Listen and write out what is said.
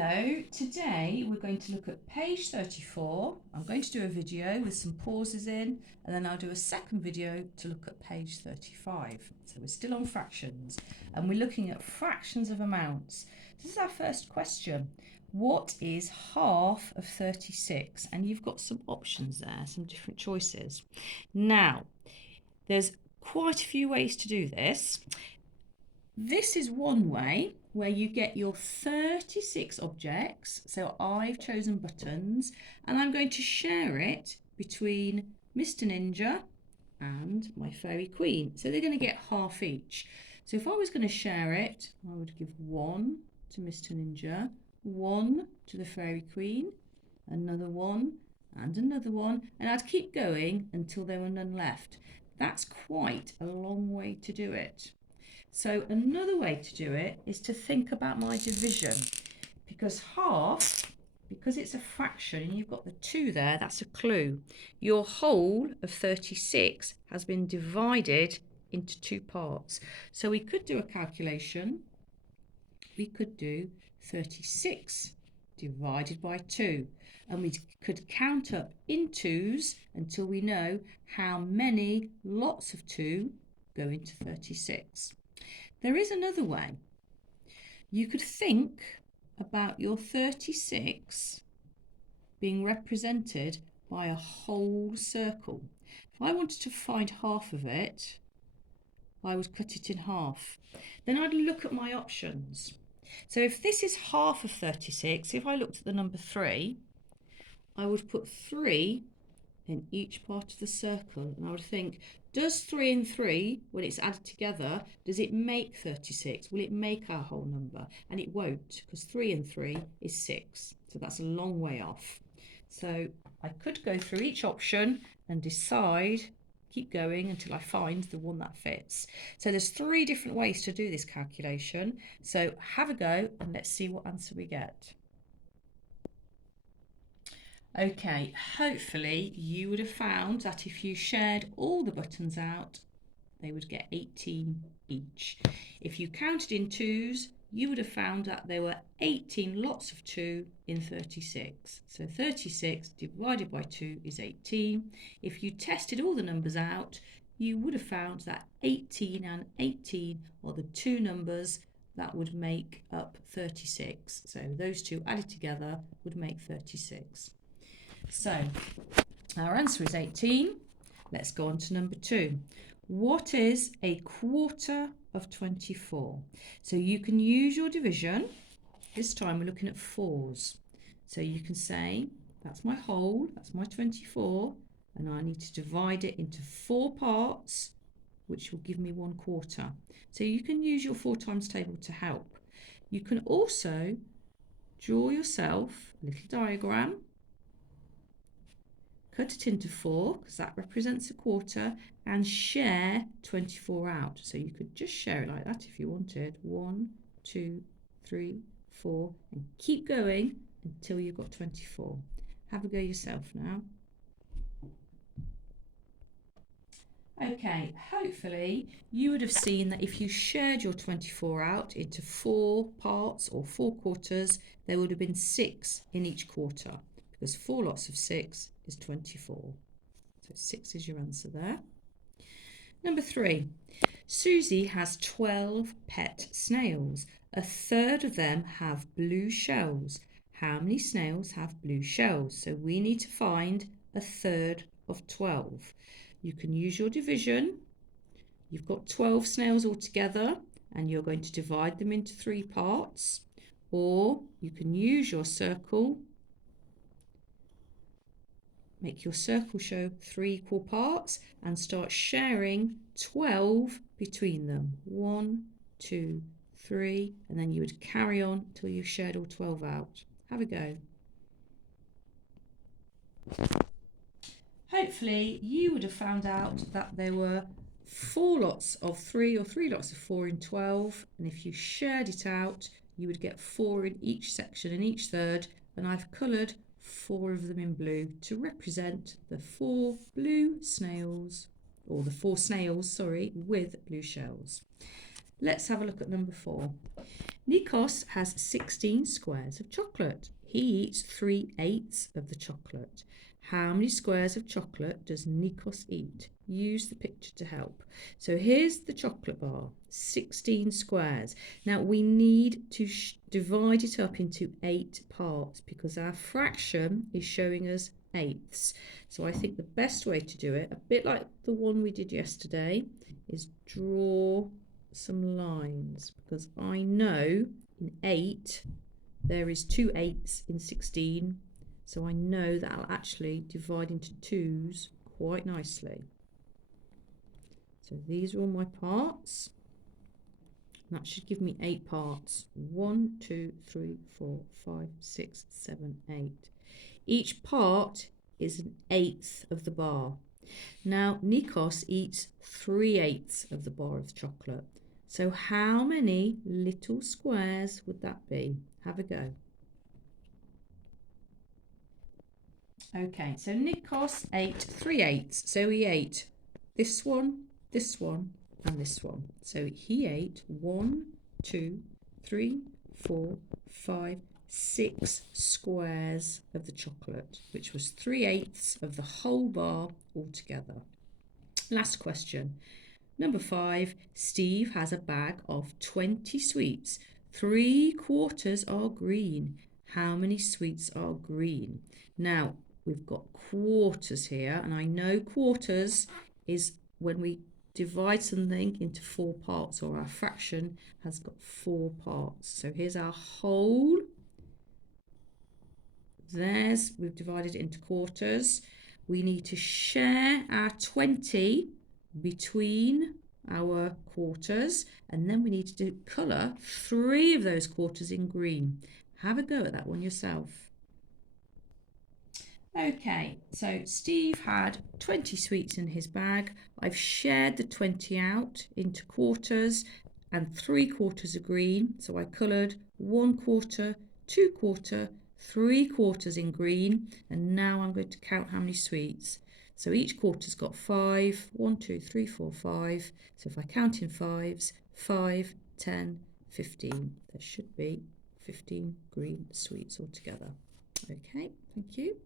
Hello, today we're going to look at page 34. I'm going to do a video with some pauses in, and then I'll do a second video to look at page 35. So we're still on fractions and we're looking at fractions of amounts. This is our first question. What is half of 36? And you've got some options there, some different choices. Now, there's quite a few ways to do this. This is one way where you get your 36 objects. So I've chosen buttons and I'm going to share it between Mr. Ninja and my Fairy Queen. So they're going to get half each. So if I was going to share it, I would give one to Mr. Ninja, one to the Fairy Queen, another one and another one, and I'd keep going until there were none left. That's quite a long way to do it. So another way to do it is to think about my division, because half, because it's a fraction and you've got the 2 there, that's a clue. Your whole of 36 has been divided into 2 parts. So we could do a calculation. We could do 36 divided by 2, and we could count up in 2s until we know how many lots of 2 go into 36. There is another way. You could think about your 36 being represented by a whole circle. If I wanted to find half of it, I would cut it in half. Then I'd look at my options. So if this is half of 36, if I looked at the number 3, I would put 3 in each part of the circle, and I would think, does 3 and 3, when it's added together, does it make 36? Will it make our whole number? And it won't, because 3 and 3 is 6. So that's a long way off. So I could go through each option and decide, keep going until I find the one that fits. So there's 3 different ways to do this calculation. So have a go and let's see what answer we get. Okay, hopefully you would have found that if you shared all the buttons out, they would get 18 each. If you counted in 2s, you would have found that there were 18 lots of 2 in 36. So 36 divided by 2 is 18. If you tested all the numbers out, you would have found that 18 and 18 are the 2 numbers that would make up 36. So those 2 added together would make 36. So our answer is 18. Let's go on to number 2. What is a quarter of 24? So you can use your division. This time we're looking at 4s. So you can say, that's my whole, that's my 24, and I need to divide it into 4 parts, which will give me 1/4. So you can use your 4 times table to help. You can also draw yourself a little diagram, cut it into 4 because that represents a quarter, and share 24 out. So you could just share it like that if you wanted. 1, 2, 3, 4, and keep going until you've got 24. Have a go yourself now. Okay, hopefully you would have seen that if you shared your 24 out into 4 parts or 4 quarters, there would have been 6 in each quarter, because 4 lots of 6 is 24. So 6 is your answer there. Number 3. Susie has 12 pet snails. A third of them have blue shells. How many snails have blue shells? So we need to find a third of 12. You can use your division. You've got 12 snails altogether, and you're going to divide them into 3 parts. Or you can use your circle. Make your circle show 3 equal parts and start sharing 12 between them. 1, 2, 3, and then you would carry on until you've shared all 12 out. Have a go. Hopefully you would have found out that there were 4 lots of 3 or 3 lots of 4 in 12, and if you shared it out, you would get 4 in each section, in each third, and I've coloured 4 of them in blue to represent the 4 blue snails, or the 4 snails, sorry, with blue shells. Let's have a look at number 4. Nikos has 16 squares of chocolate. He eats 3/8 of the chocolate. How many squares of chocolate does Nikos eat? Use the picture to help. So here's the chocolate bar, 16 squares. Now we need to divide it up into 8 parts because our fraction is showing us eighths. So I think the best way to do it, a bit like the one we did yesterday, is draw some lines, because I know in 8 there is 2 8s in 16, so I know that I'll actually divide into 2s quite nicely. So these are all my parts. That should give me 8 parts. 1, 2, 3, 4, 5, 6, 7, 8. Each part is an eighth of the bar. Now Nikos eats 3/8 of the bar of chocolate. So how many little squares would that be? Have a go. Okay, so Nikos ate 3/8. So he ate this one, and this one. So he ate 1, 2, 3, 4, 5, 6 squares of the chocolate, which was 3/8 of the whole bar altogether. Last question. Number 5, Steve has a bag of 20 sweets. 3/4 are green. How many sweets are green? Now, we've got quarters here, and I know quarters is when we divide something into 4 parts, or our fraction has got 4 parts. So here's our whole. We've divided it into quarters. We need to share our 20 between our quarters, and then we need to colour 3 of those quarters in green. Have a go at that one yourself. Okay, so Steve had 20 sweets in his bag. I've shared the 20 out into quarters, and 3/4 are green. So I coloured 1/4, 2/4, 3/4 in green, and now I'm going to count how many sweets. So each quarter's got 5. 1, 2, 3, 4, 5. So if I count in 5s, 5, 10, 15. There should be 15 green sweets altogether. Okay, thank you.